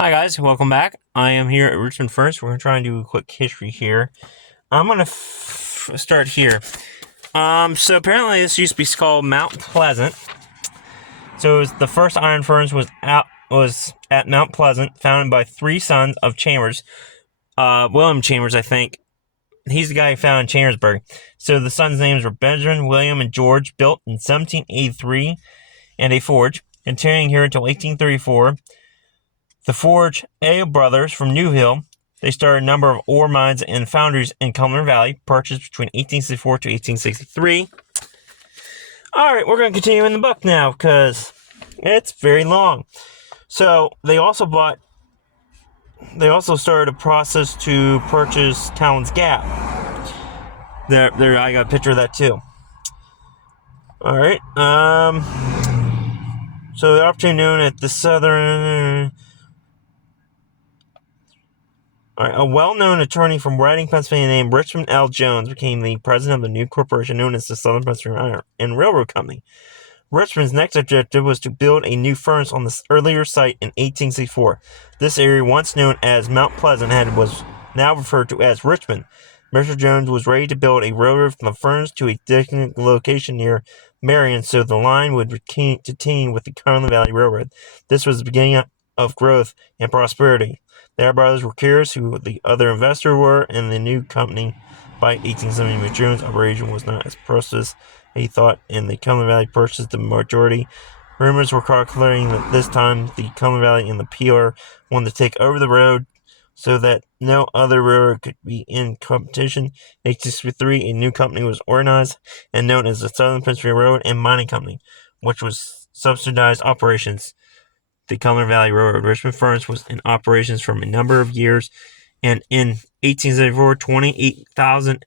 Hi guys, welcome back. I am here at Richmond first. We're going to try and do a quick history here. I'm going to start here. So apparently this used to be called Mount Pleasant. So the first iron furnace was at Mount Pleasant, founded by three sons of Chambers. William Chambers, I think. He's the guy who founded Chambersburg. So the sons' names were Benjamin, William, and George, built in 1783, and a forge, continuing here until 1834. The Forge A. Brothers from New Hill. They started a number of ore mines and foundries in Cumberland Valley, purchased between 1864 to 1863. All right, we're going to continue in the book now because it's very long. So they also started a process to purchase Cowan's Gap. There, I got a picture of that too. All right. So the opportunity known at the Southern. All right, a well-known attorney from Reading, Pennsylvania, named Richmond L. Jones became the president of the new corporation known as the Southern Pennsylvania Iron and Railroad Company. Richmond's next objective was to build a new furnace on this earlier site in 1864. This area, once known as Mount Pleasant, was now referred to as Richmond. Mr. Jones was ready to build a railroad from the furnace to a distant location near Marion, so the line would continue with the Cumberland Valley Railroad. This was the beginning of growth and prosperity. The brothers were curious who the other investors were, and the new company by 1870. Jones' operation was not as prosperous he thought, and the Cumberland Valley purchased the majority. Rumors were circulating that this time the Cumberland Valley and the PR wanted to take over the road so that no other railroad could be in competition. In 1863, a new company was organized and known as the Southern Pennsylvania Railroad and Mining Company, which was subsidized operations. The Cumberland Valley Railroad Richmond furnace was in operations for a number of years, and in 1874, 28,000,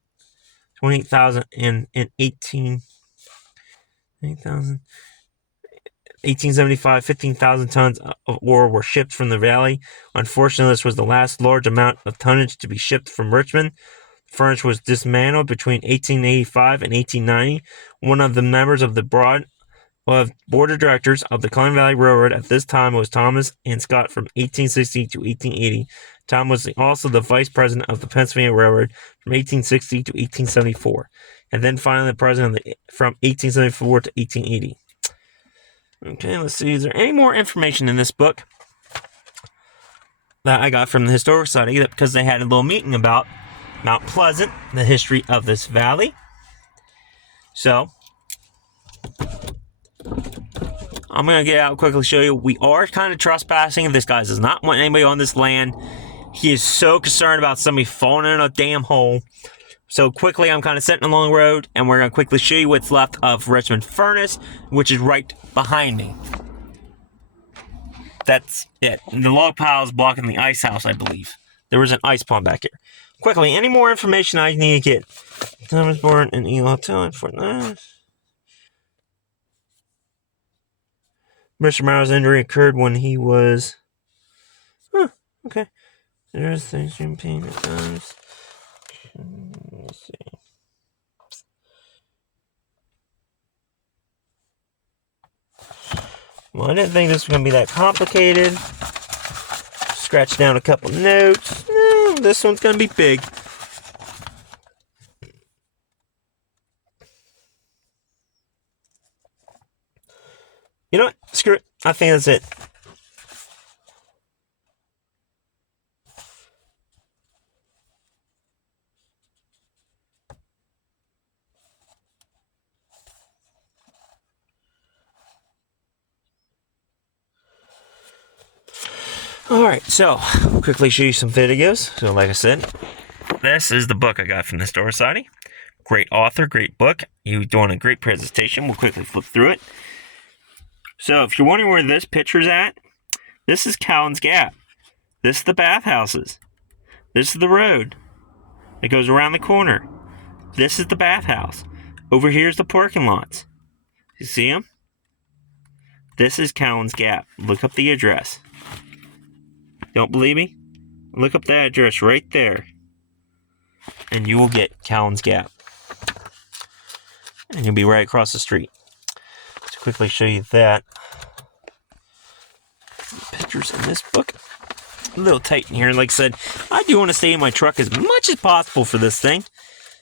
and in 1875, 15,000 tons of ore were shipped from the valley. Unfortunately, this was the last large amount of tonnage to be shipped from Richmond. The furnace was dismantled between 1885 and 1890. One of the members of the board of directors of the Cumberland Valley Railroad at this time was Thomas and Scott from 1860 to 1880. Tom was also the vice president of the Pennsylvania Railroad from 1860 to 1874, and then finally the president from 1874 to 1880. Okay, let's see. Is there any more information in this book that I got from the Historical Society? Because they had a little meeting about Mount Pleasant, the history of this valley. So I'm going to get out quickly show you. We are kind of trespassing. This guy does not want anybody on this land. He is so concerned about somebody falling in a damn hole. So quickly, I'm kind of sitting along the road, and we're going to quickly show you what's left of Richmond Furnace, which is right behind me. That's it. The log pile is blocking the ice house, I believe. There was an ice pond back here. Quickly, any more information I need to get? Tom was born in Eagle Hill, Fort Knox. Mr. Morrow's injury occurred when he was... okay. There's things in pain at times. Let's see. Well, I didn't think this was going to be that complicated. Scratch down a couple notes. This one's going to be big. You know what? Screw it. I think that's it. Alright, so I'll quickly show you some videos. So like I said, this is the book I got from the Historical Society. Great author, great book. You're doing a great presentation. We'll quickly flip through it. So if you're wondering where this picture's at, this is Cowan's Gap. This is the bathhouses. This is the road. It goes around the corner. This is the bathhouse. Over here is the parking lots. You see them? This is Cowan's Gap. Look up the address. Don't believe me? Look up that address right there, and you will get Cowan's Gap. And you'll be right across the street. Let's quickly show you that. Pictures in this book. little tight in here. Like I said, I do want to stay in my truck as much as possible for this thing.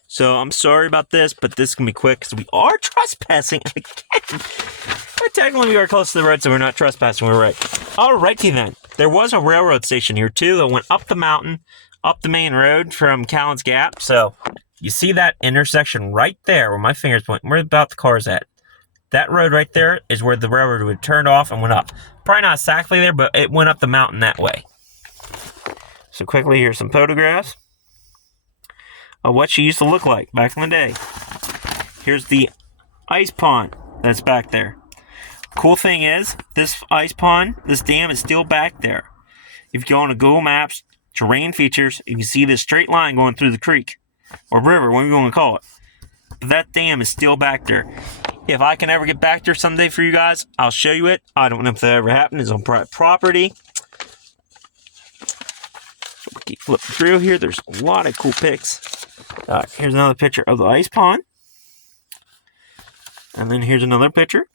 So I'm sorry about this, but this is going to be quick because we are trespassing again. But technically we are close to the road, so we're not trespassing. We're right. Alrighty then. There was a railroad station here too that went up the mountain, up the main road from Callan's Gap. So you see that intersection right there where my finger's pointing. Where about the car's at? That road right there is where the railroad would turned off and went up. Probably not exactly there, but it went up the mountain that way. So quickly, here's some photographs of what she used to look like back in the day. Here's the ice pond that's back there. Cool thing is, this ice pond, this dam is still back there. If you go on to Google Maps, terrain features, you can see this straight line going through the creek. Or river, whatever you want to call it. But that dam is still back there. If I can ever get back there someday for you guys, I'll show you it. I don't know if that ever happened. It's on private property. So we keep flipping through here. There's a lot of cool pics. Here's another picture of the ice pond. And then here's another picture.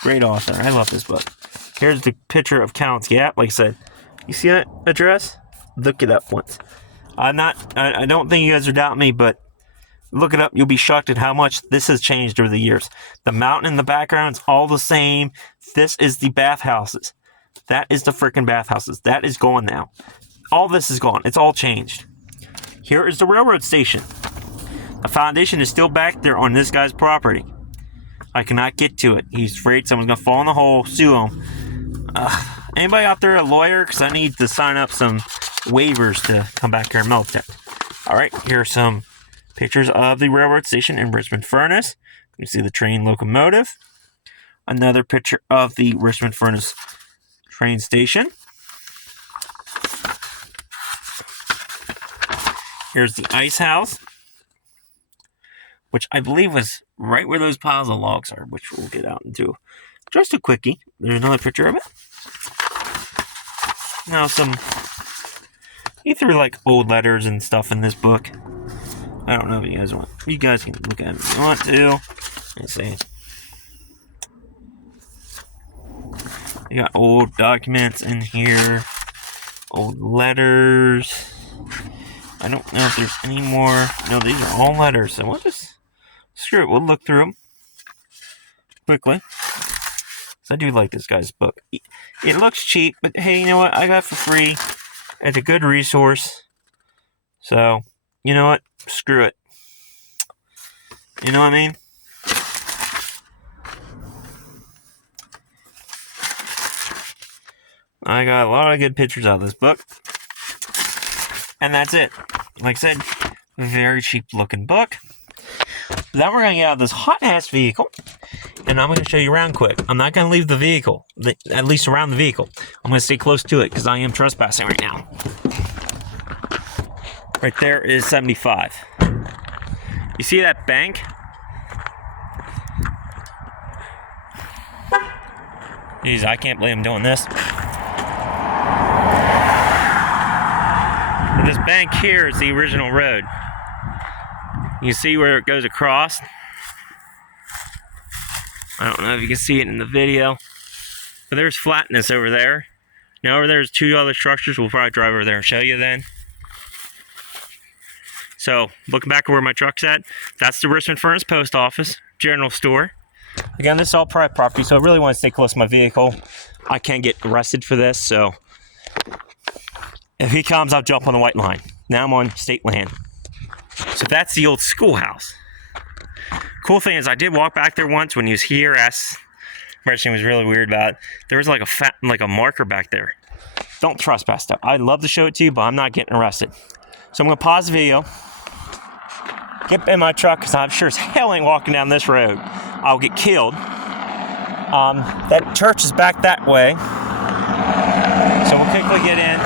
Great author. I love this book. Here's the picture of Callan's Gap. Like I said, you see that address? Look it up once. I don't think you guys are doubting me, but look it up. You'll be shocked at how much this has changed over the years. The mountain in the background is all the same. This is the bathhouses. That is the freaking bathhouses. That is gone now. All this is gone. It's all changed. Here is the railroad station. The foundation is still back there on this guy's property. I cannot get to it. He's afraid someone's going to fall in the hole, sue him. Anybody out there a lawyer? Because I need to sign up some waivers to come back here and melt it. Alright, here are some pictures of the railroad station in Richmond Furnace. You see the train locomotive. Another picture of the Richmond Furnace train station. Here's the ice house, which I believe was right where those piles of logs are, which we'll get out into just a quickie. There's another picture of it. Now he threw like old letters and stuff in this book. I don't know if you guys want. You guys can look at it if you want to. Let's see. You got old documents in here, old letters. I don't know if there's any more. No, these are all letters. So we'll just screw it. We'll look through them quickly. I do like this guy's book. It looks cheap, but hey, you know what? I got it for free. It's a good resource. So, you know what? Screw it. You know what I mean? I got a lot of good pictures out of this book. And that's it. Like I said, very cheap looking book. Then we're going to get out of this hot-ass vehicle. And I'm going to show you around quick. I'm not going to leave the vehicle, at least around the vehicle. I'm going to stay close to it because I am trespassing right now. Right there is 75. You see that bank? Jeez, I can't believe I'm doing this. This bank here is the original road. You see where it goes across? I don't know if you can see it in the video, but there's flatness over there. Now over there's two other structures. We'll probably drive over there and show you then. So, looking back at where my truck's at, that's the Richmond Furnace Post Office, general store. Again, this is all private property, so I really want to stay close to my vehicle. I can't get arrested for this, so if he comes, I'll jump on the white line. Now I'm on state land. So that's the old schoolhouse. Cool thing is, I did walk back there once when he was here. Richmond was really weird about it. There was like a marker back there. Don't trespass though. I'd love to show it to you, but I'm not getting arrested. So I'm gonna pause the video, get in my truck, because I'm sure as hell ain't walking down this road. I'll get killed. That church is back that way. So we'll quickly get in.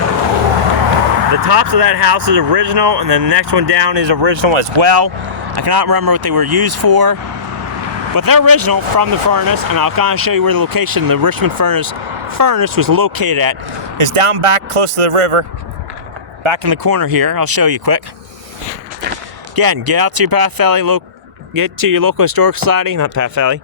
The tops of that house is original, and then the next one down is original as well. I cannot remember what they were used for, but they're original from the furnace, and I'll kind of show you where the location the Richmond furnace was located at. It's down back close to the river, back in the corner here. I'll show you quick. Again, get out to your Path Valley, get to your local historical society, not Path Valley,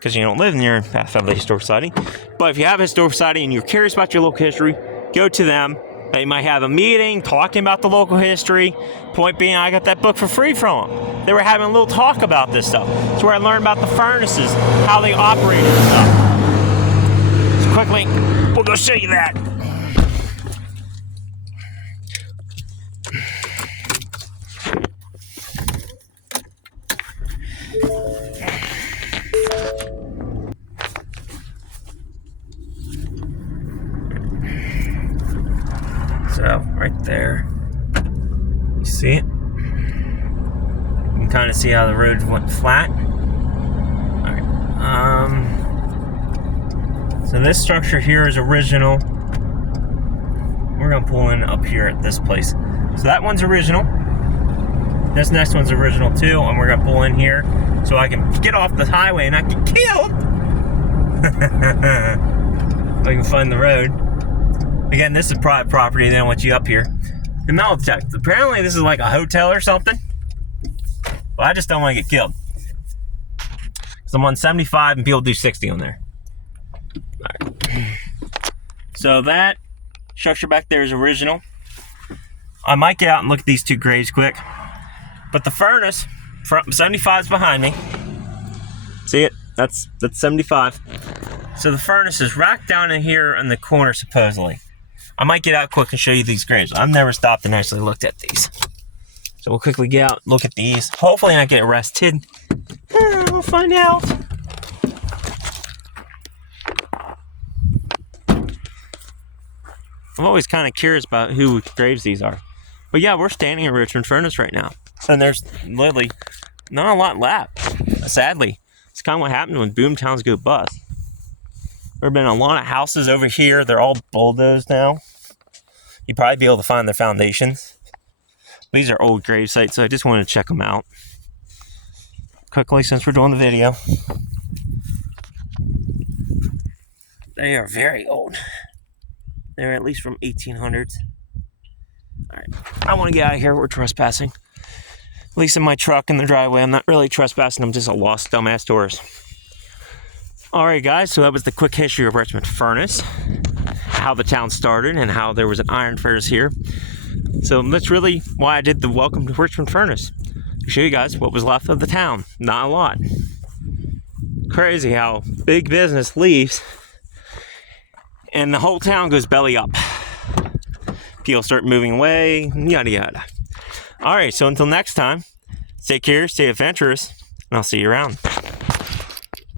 because you don't live near Bath Beverly Historic Society. But if you have a historic society and you're curious about your local history, go to them. They might have a meeting talking about the local history. Point being, I got that book for free from them. They were having a little talk about this stuff. It's where I learned about the furnaces, how they operated and stuff. So quickly, we'll go show you that. So, right there, you see it? You can kind of see how the road went flat. Alright, so this structure here is original. We're going to pull in up here at this place. So that one's original. This next one's original too, and we're going to pull in here so I can get off the highway and not get killed. I can find the road. Again, this is private property. They don't want you up here. The metal detectors. Apparently, this is like a hotel or something. But I just don't want to get killed. Because I'm on 75 and people do 60 on there. Alright. So that structure back there is original. I might get out and look at these two graves quick. But the furnace, 75 is behind me. See it? That's 75. So the furnace is right down in here in the corner, supposedly. I might get out quick and show you these graves. I've never stopped and actually looked at these. So we'll quickly get out, look at these. Hopefully not get arrested. We'll find out. I'm always kind of curious about whose graves these are. But yeah, we're standing in Richmond Furnace right now. And there's literally not a lot left, sadly. It's kind of what happened when boom towns go bust. There have been a lot of houses over here. They're all bulldozed now. You'd probably be able to find their foundations. These are old grave sites, so I just wanted to check them out quickly since we're doing the video. They are very old. They're at least from 1800s. Alright, I want to get out of here. We're trespassing. At least in my truck in the driveway. I'm not really trespassing. I'm just a lost dumbass tourist. Alright guys, so that was the quick history of Richmond Furnace. How the town started and how there was an iron furnace here. So that's really why I did the Welcome to Richmond Furnace. To show you guys what was left of the town. Not a lot. Crazy how big business leaves and the whole town goes belly up. People start moving away, yada yada. Alright, so until next time, stay curious, stay adventurous, and I'll see you around.